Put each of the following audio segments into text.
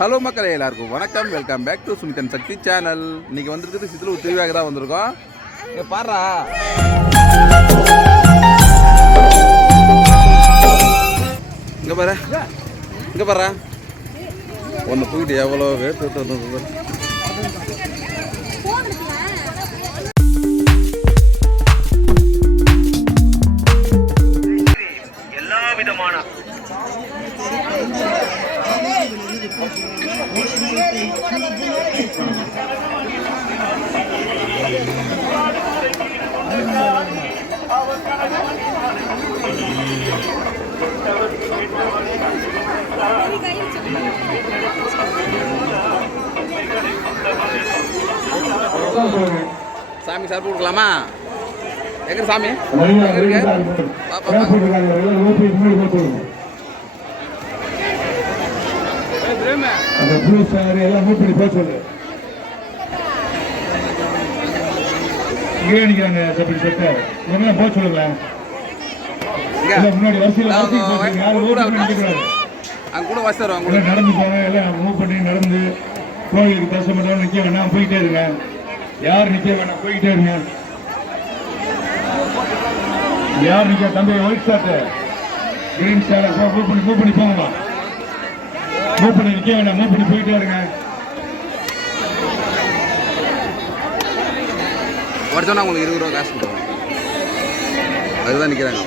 Hello மக்களே, எல்லாருக்கும் வணக்கம். Welcome back to Sumithan Sakthi channel. இன்னைக்கு வந்துருக்குது சித்தலூர் திருவிழாக்கு தான் வந்திருக்கோம். இங்கே பாடுறா, இங்கே பாரு, இங்கே பாடுறா. ஒன்று தூக்கிட்டு எவ்வளோ வேட்டு வந்து எல்லா விதமான சாமி சார் கொடுக்கலாமா? எங்க சாமி அந்த ப்ளூ சார் எல்லாம் மூவ் பண்ணி போக சொல்லு. இங்கே நிற்கிறாங்க அப்படி செட்ட உடனே போக சொல்லுங்களேன். முன்னாடி வரிசையில் அங்கே கூட வச்சு தருவாங்க. நடந்து போங்க, எல்லாம் மூவ் பண்ணி நடந்து கோயிலுக்கு தரிசனம் பண்ணுறோம். நிற்க வேணாம், போயிட்டே இருங்க. யார் நிற்க வேணாம், போயிட்டே இருங்க. யார் நிற்க தம்பி white shirt green shirt move பண்ணி போங்கம்மா. மூவ் பண்ணி நிற்க வேண்டாம், மூவ் பண்ணி போயிட்டே இருங்க. உடச்சோன்னா உங்களுக்கு 20 ரூபா காசு கொடுவோம். அதுதான் நிற்கிறாங்க.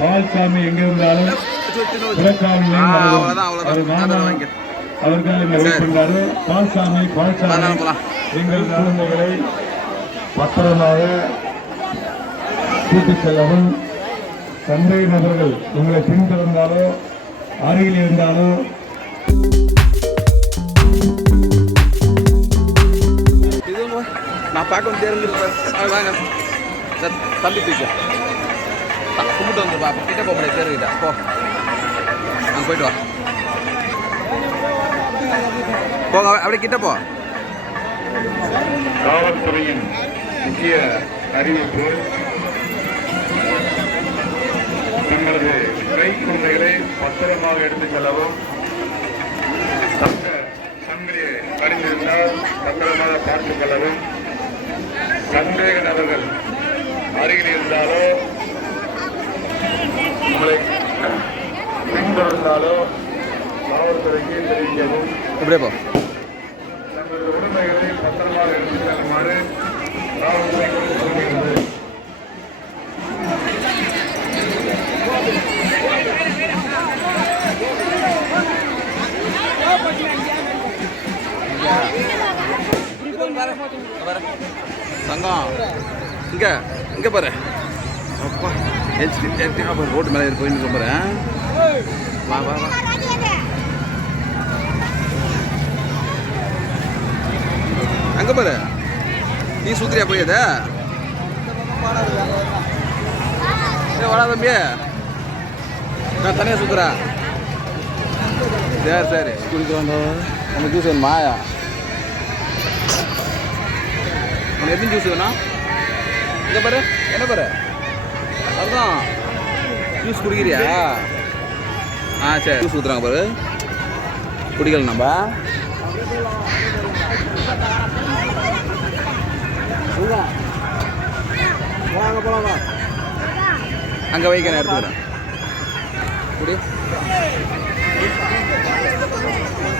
பால்சாமி எங்க இருந்தாலும் அவர்கள் வெயிட் பண்றாரு. பால்சாமி எங்கள் குழந்தைகளை பத்திரமாக கூட்டிச் செல்லவும், சந்தேக நபர்கள் உங்களை பின்தொடர்ந்தாலோ அருகில் இருந்தாலோ நான் பார்க்க தெரிஞ்சிருக்கேன். வாங்க தம்பி தூக்கி கும்பிட்டு வந்துருப்பா. அப்போ கிட்ட போக முடியாது, பேருக்கிட்ட போ. அங்கே போயிட்டு வா, போங்க அப்படியே கிட்ட போ. காவல்துறையின் முக்கிய அறிவிப்பு: தங்களது கை குழந்தைகளை பத்திரமாக எடுத்துச் செல்லவும், சங்கிலியை அணிந்திருந்தால் பத்திரமாக பார்த்துக் கொள்ளவும், சந்தேக நபர்கள் அருகில் இருந்தாலோ உங்களை பின்தொடர்ந்தாலோ காவல்துறைக்கு தெரிவிக்கவும். இப்படியே போ. தங்களது உடைமைகளை பத்திரமாக எடுத்துச் செல்லுமாறு காவல்துறைக்கு சொல்கிறது. தங்கம் இங்கே பாரு. அப்பா ரோட்டு மேலே போயின்னு போகிறேன். வா வா வா. அங்கே பாரு, நீ சுத்திரியா போயத? வாடா தம்பி, நான் தனியாக சுத்துறேன். சரி சரி, குடிக்க வந்தோம். உனக்கு ஜூஸ் வேணுமா? உனக்கு எத்தனை ஜூஸ் வேணும்? இங்கே பாரு, என்ன பாரு, அதுதான் ஜூஸ் குடிக்கிறியா? சரி, ஜூஸ் ஊற்றுறாங்க பாரு. குடிக்கல நம்ம. அங்கே வைக்க நான் எடுத்துக்கிறேன். குடி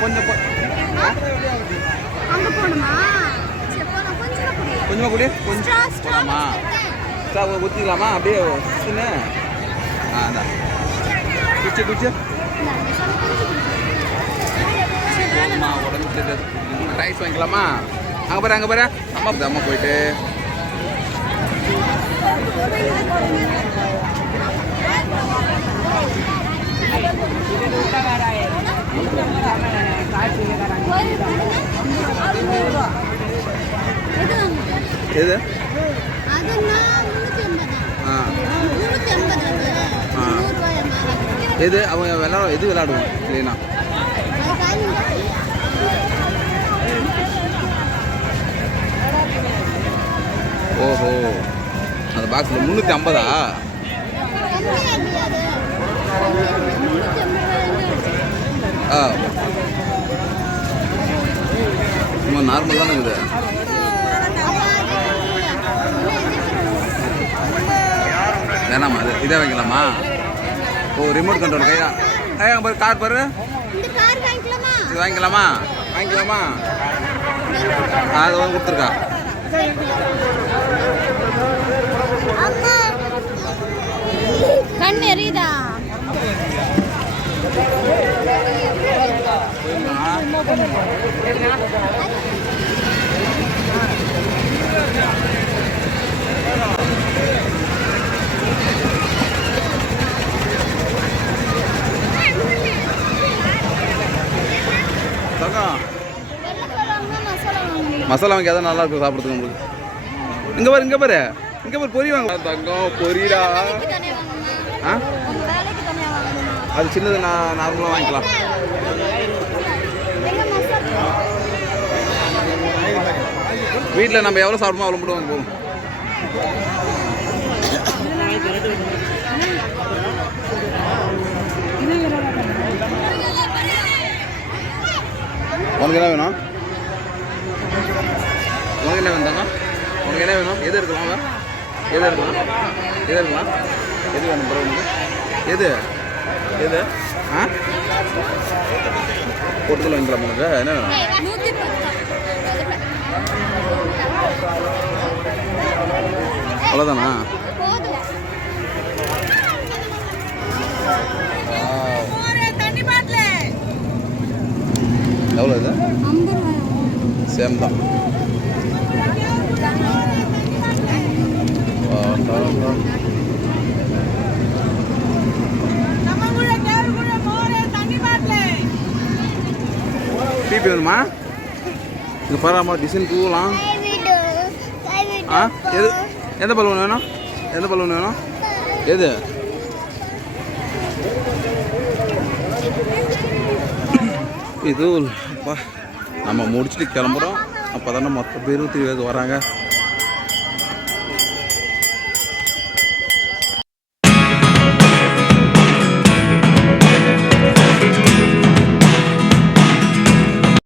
கொஞ்சம் கொஞ்சமாக குடி. கொஞ்சம் போகலாமா? சார் ஊற்றிக்கலாமா? அப்படியே சின்ன அதான் குச்சி போகலாமா? உடம்பு ரைஸ் வாங்கிக்கலாமா? அங்கே பாரு அம்மா போயிட்டு எது எது அவங்க எது விளையாடுவோம் இல்லைன்னா ஓஹோ, அது பாக்ஸில் 350. ஆ சும்மா நார்மல் தானே இருக்குது. வேணாமா அது இதே வாங்கிக்கலாமா? ஓ ரிமோட் கண்ட்ரோல் கையா அங்கே பாரு கார் பாரு. இது வாங்கிக்கலாமா? வாங்கிக்கலாமா? அது வந்து கொடுத்துருக்கா. கண் எரியுதா? மசாலா வாங்கி அதான் நல்லா இருக்கும் சாப்பிட்றதுக்கு உங்களுக்கு. இங்கே பாரு இங்கே பாரு இங்கே பாரு பொரி வாங்க. தங்கம் பொரிடா. ஆ அது சின்னது நான் நார்மலாக வாங்கிக்கலாம். வீட்டில் நம்ம எவ்வளோ சாப்பிடுமோ அவ்வளோ மட்டும் வாங்க போகும். உனக்கு என்ன வேணும்? உனக்கு என்ன வேணும்? உனக்கு என்ன வேணும்? எது இருக்கலாம்? எது இருக்கலாம்? எது இருக்கலாம்? எது வேணும் ப்ரோ உனக்கு? எது எது? ஆ பொட்டுக்கல் வாங்கிக்கலாம். உனக்கு என்ன வேணும்? அவ்வளோதானா? எவ்வளோ இது? சேம் தான். டிபி வேணுமா? இங்கே பாராமா டிசைன் பூலாம். ஆ எது எந்த பலூன் வேணும்? எந்த பலூன் வேணும்? எது? இது நம்ம முடிச்சுட்டு கிளம்புறோம். அப்போ தானே மொத்த பேரும் திருவிழாவுக்கு வராங்க.